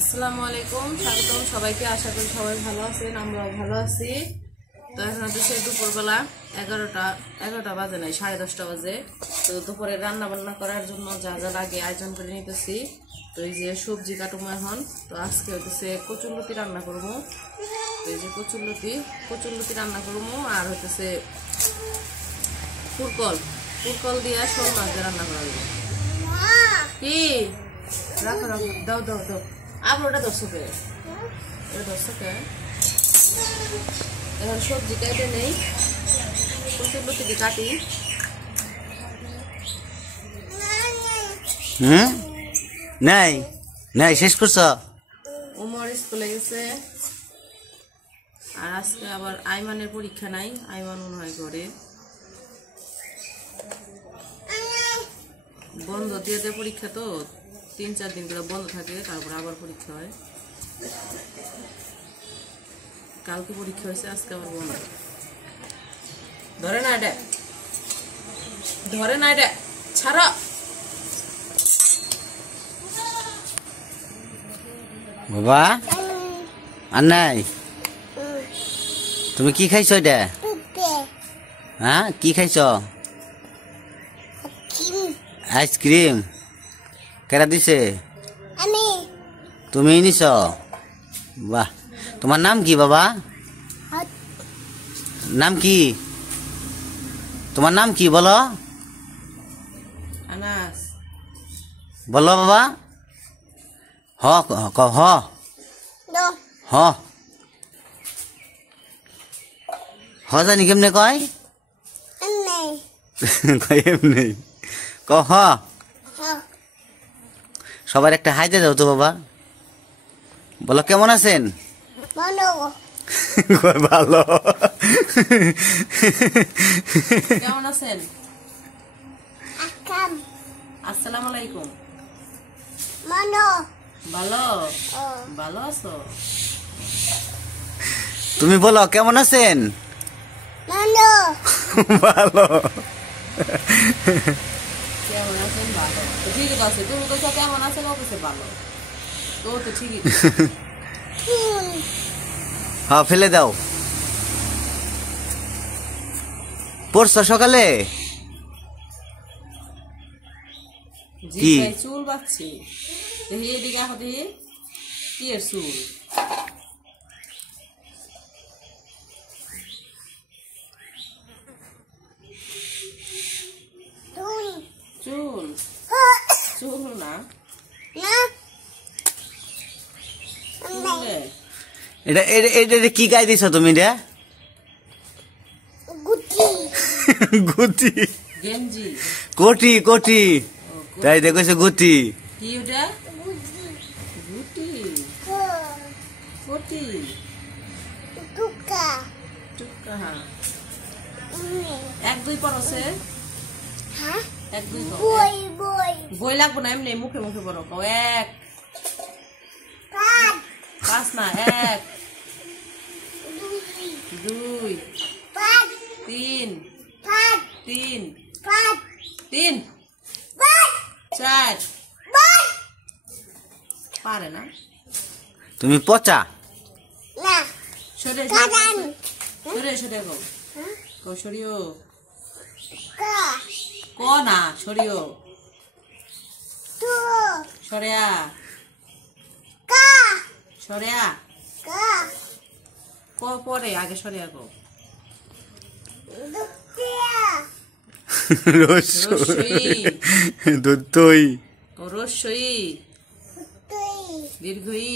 আসসালামু আলাইকুম, স্বাগতম সবাইকে। আশা করি সবাই ভালো আছেন, আমরাও ভালো আছি। তো এখন হচ্ছে দুপুরবেলা 11টা বাজে নাই, 10:30 বাজে। তো দুপুরে রান্না বান্না করার জন্য যা যা লাগে আয়োজন করে নিতেছি। তো এই যে সবজি কাটুমো এখন। তো আজকে হচ্ছে কচুরলতি রান্না করবো। এই যে কচুরলতি রান্না করবো। আর হচ্ছে পুরকল দিয়ে শোল মাছ দিয়ে রান্না করা যাবে। কি রাখো রাখো, দাও দাও দাও। আবার ওটা দর্শকে এখন সবজি কেটে নেই, কচুরলতি কাটি। নাই নাই শেষ করছ? উমর স্কুলে গেছে। আর আজকে আবার আইমানের পরীক্ষা নাই, আইমান মনে হয় ঘরে। বন্ধ দিয়ে পরীক্ষা, তো 3-4 দিন করে বন্ধ থাকে, তারপর আবার পরীক্ষা হয়। কালকে পরীক্ষা হয়েছে, আজকে আবার বন্ধ। ধরে না এটা ছাড়া। বাবা আর নাই, তুমি কি খাইছো এটা? হ্যাঁ কি খাইছ? আইসক্রিম কেরা দিছে? তুমি নিছ? বাহ, তোমার নাম কি বাবা? নাম কি তোমার? নাম কি বলো? আনাস। বলো বাবা। হ হ হ হ জানি কেমনে কয়? এমনি ক হ। সবার একটা হাই দিয়ে দাও তো বাবা। বলো কেমন আছেন? ভালো। কেমন আছেন? আসসালামু আলাইকুম। ভালো ভালো আছো? তুমি বলো কেমন আছেন? ভালো। কেমন আছেন? ভালো। ঠিক আছে, তুমি তো কেমন আছেন, ও বলছে ভালো। তো তো ঠিকই। হ্যাঁ ফেলে দাও। পড়ছো সকালে? জি ভাই, চুল বাচ্ছি। দেখি এদিকে এখন, দেখি কি এর চুল। চুল চুল না, এটা এটা কি গাই দিছ তুমি? রে গুটি গেঞ্জি কোটি কোটি, তাই দেখেছো গুটি। কি ওটা? গুটি কোটি টুকা। হ্যাঁ, 1-2 পড়ছে। 1-2 বই লাগবো না, এমনি মুখে মুখে পড়ো। 1 5 না, 1 2 3 4 পারে না। তুমি পচা। সরে সরে গো সরিও ক না, সরিও সরেয়া ক পরে আগে সরিয়া গো। দুধই রস্যই দীর্ঘই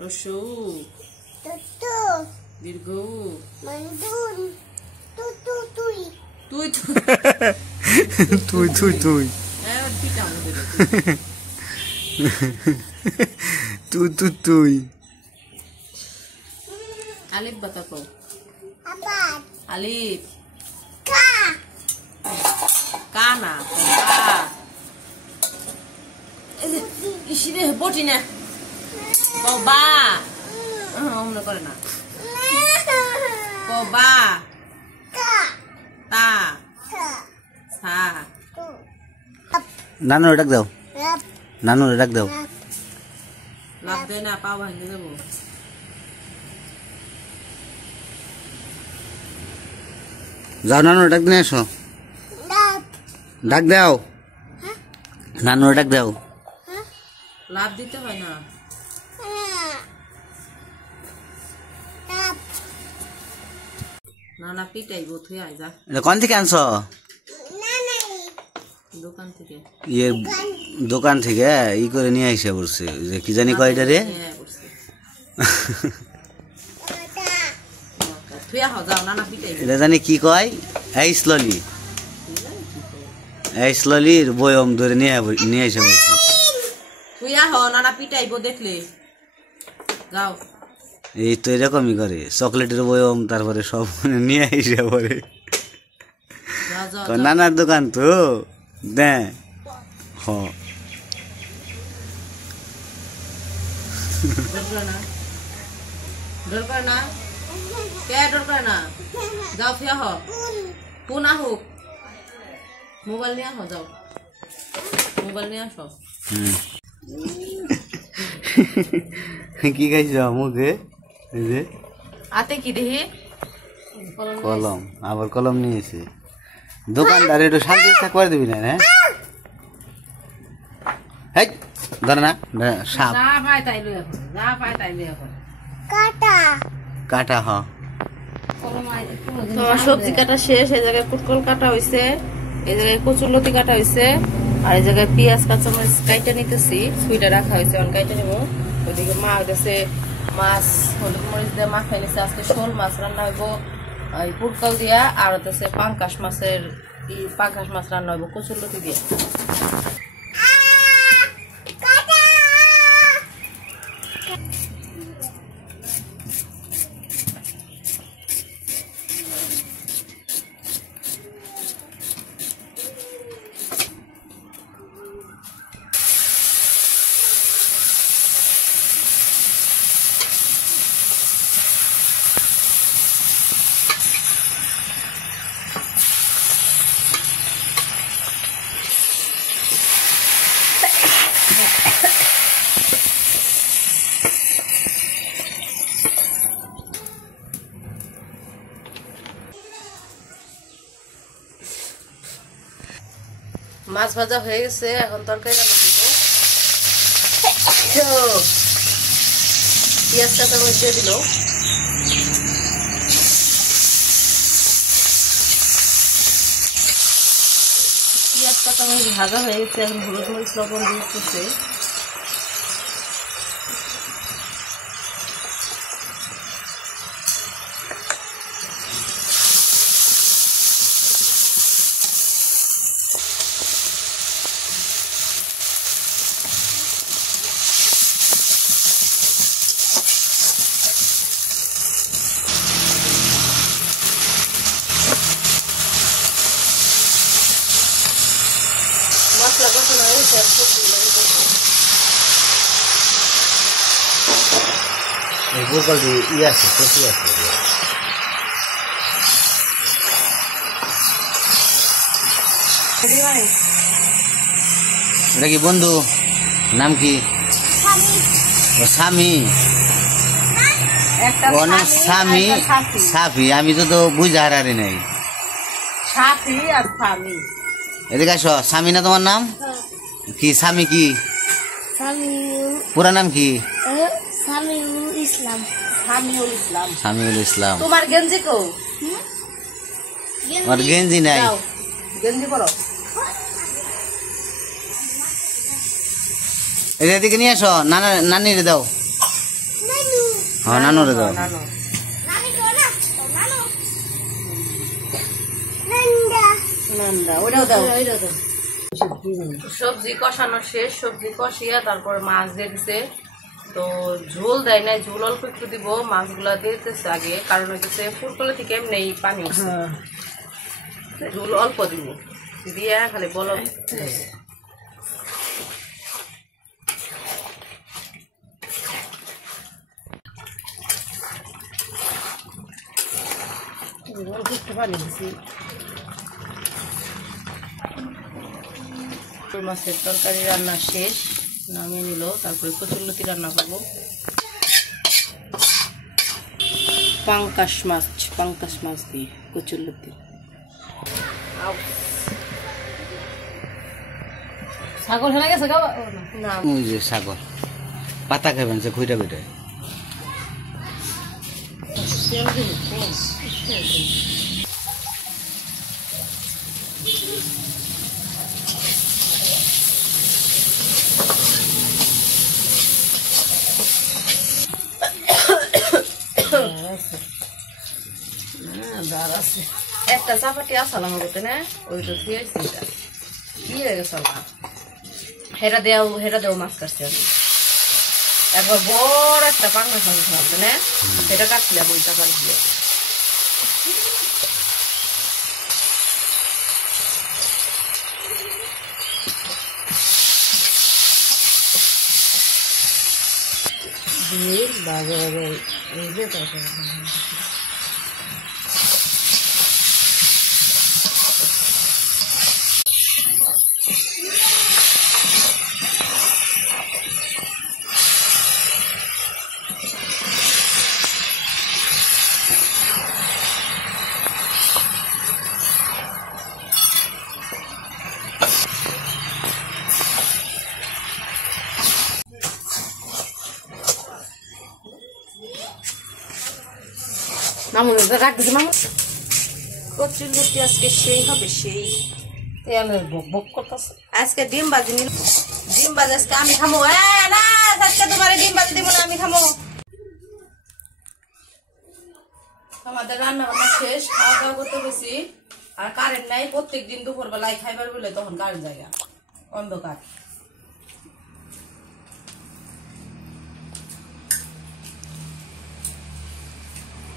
রস্যু দীর্ঘ তুই তুই তুই তুই তুই তুই তুই আলিফ বাতা কো। আলিফ কানা ইসিরে বটি না বাবা, অমন করে না। কবা তা সা নানু ডাক দাও, নানু ডাক দাও। লাভ দেয় না, পা ভাঙে যাবো। যাও নানু ডাক দিয়ে এসো, ডাক দাও, নানু ডাক দাও। লাভ দিতে হয় না। না না পিটাইবো, তুই আয় যা। এটা কোন থেকে আনছ? দোকান থেকে। ইয়ের দোকান থেকে ই করে নিয়ে আইসা বলছে যে কি জানি কয়টা রে। হ্যাঁ, বলছে। তুই আহ, যাও, না না পিটাইবো। এটা জানি কি কয়, এই স্ললি, এই স্ললির বয়ম ধরে নিয়ে আইসা বলছে। তুই আহ, না না পিটাইবো দেখলে। যাও। এই তো এরকমই করে, চকলেটের বয়ম তারপরে সব নিয়ে আইসা পরে। যাও যাও কয় নানার দোকান তো দে। হ ডর করে না, ডর করে না, কে ডর করে না। যাও ফিয়া হ, ফোন আহুক, মোবাইল নিয়ে আহ, যাও, মোবাইল নিয়ে আসো। কি খাইছ মুখে? এই যে আতে কি দেখি কলম, আবার কলম নিয়েছে। দোকানদার একটু শান্তি করে দিবি না? হ্যাঁ ধরে না, সাপ যা পাই তাই লই এখন, যা পাই তাই লই এখন। কাটা। হ তোমার সবজি কাটা শেষ। এই জায়গায় পুটকল কাটা হয়েছে, এই জায়গায় কচুরলতি কাটা হয়েছে, আর এই জায়গায় পেঁয়াজ কাঁচামরিচ কাইটা নিতেছি, সুইটা রাখা হয়েছে, অন কাইটা নেবো। ওইদিকে মা গেছে মাছ হলুদ মরিচ দিয়ে মাখাই নিচ্ছে। আজকে শোল মাছ রান্না হইব এই পুটকল দিয়া, আর হচ্ছে পাঙ্কাশ মাছের পাঙ্কাশ মাছ রান্না হইব কচুরলতি দিয়ে। মাছ ভাজা হয়ে গেছে, এখন তরকারি রান্না দিব। পেঁয়াজ কাঁচামরিচ দিয়ে দিল। পেঁয়াজ কাঁচামরিচ ভাজা হয়ে গেছে, এখন হলুদ মরিচ লবণ দিয়ে দিতেছে। মশলা কষানো হয়ে গেছে, আছে কচি আছে। এটা কি বন্ধু? নাম কি? ও স্বামী, ও নাম স্বামী। সাফি, আমি তো বুঝতে হারারি নাই। সাথী আর স্বামী। এদিকে আসো। স্বামী না তোমার নাম কি? স্বামী কি পুরা নাম কি? সামিউল ইসলাম। সামিউল ইসলাম। সামিউল ইসলাম। তোমার গেঞ্জি কো? আমার গেঞ্জি নাই। যাও, গেঞ্জি পরো। এদিকে নিয়ে আসো। নানিরে দাও। হ্যাঁ নানুরে দাও। নানু। নন্দা, ওটাও দাও। সবজি কষানো শেষ, সবজি কষিয়া তারপরে মাছ দিয়ে দিছে। তো ঝোল দেয় নাই, ঝোল অল্প একটু দিব। মাছগুলা দিয়ে দিতেছে আগে, কারণ হচ্ছে ফুলকলে থেকে এমনি পানি উঠছে, ঝোল অল্প দিব, দিয়ে খালি বলো। পানি দিছি। মাছের তরকারি রান্না শেষ। নামিয়ে নিল। তারপরে কচুরলতি রান্না করবো। পাঙ্কাশ মাছ দিয়ে কচুরলতি। ছাগল হেলা গেছে না, ওই যে ছাগল পাতা খাবেন যে খুঁটা খুঁটা। একটা চাপাটি আসালাম বলতে না, ওইটা দিয়েছি। কি হয়ে গেছে হেরা দেও মাছ কাটছে আমি। একবার বড় একটা পাঙ্গাস মাছ খাওয়াতে না, সেটা কাটছিলাম ওই চাপার দিয়ে। মামুন রাখতেছে। মামুন কচুরলতি আজকে সেই হবে, সেই তেলের বক বক করতেছে। আজকে ডিম বাজি নিল, ডিম বাজি আজকে আমি খামো। না আজকে তোমার ডিম বাজি দিব না, আমি খামো। আমাদের রান্না বান্না শেষ, খাওয়া দাওয়া করতে গেছি। আর কারেন্ট নাই, প্রত্যেকদিন দুপুর বেলায় খাইবার বলে তখন কারেন্ট জায়গা অন্ধকার।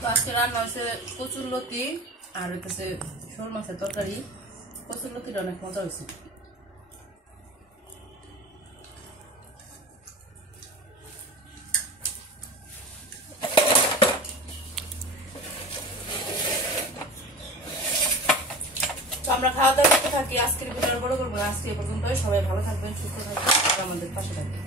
তো আজকে রান্না হয়েছে কচুরলতি আর হচ্ছে শোল মাছের তরকারি। কচুরলতিটা অনেক মজা হয়েছে। তো আমরা খাওয়া দাওয়া করতে থাকি। আজকের ভিডিও বড় করবো না, আজকে পর্যন্ত। সবাই ভালো থাকবেন, সুস্থ থাকবেন আর আমাদের পাশে থাকবেন।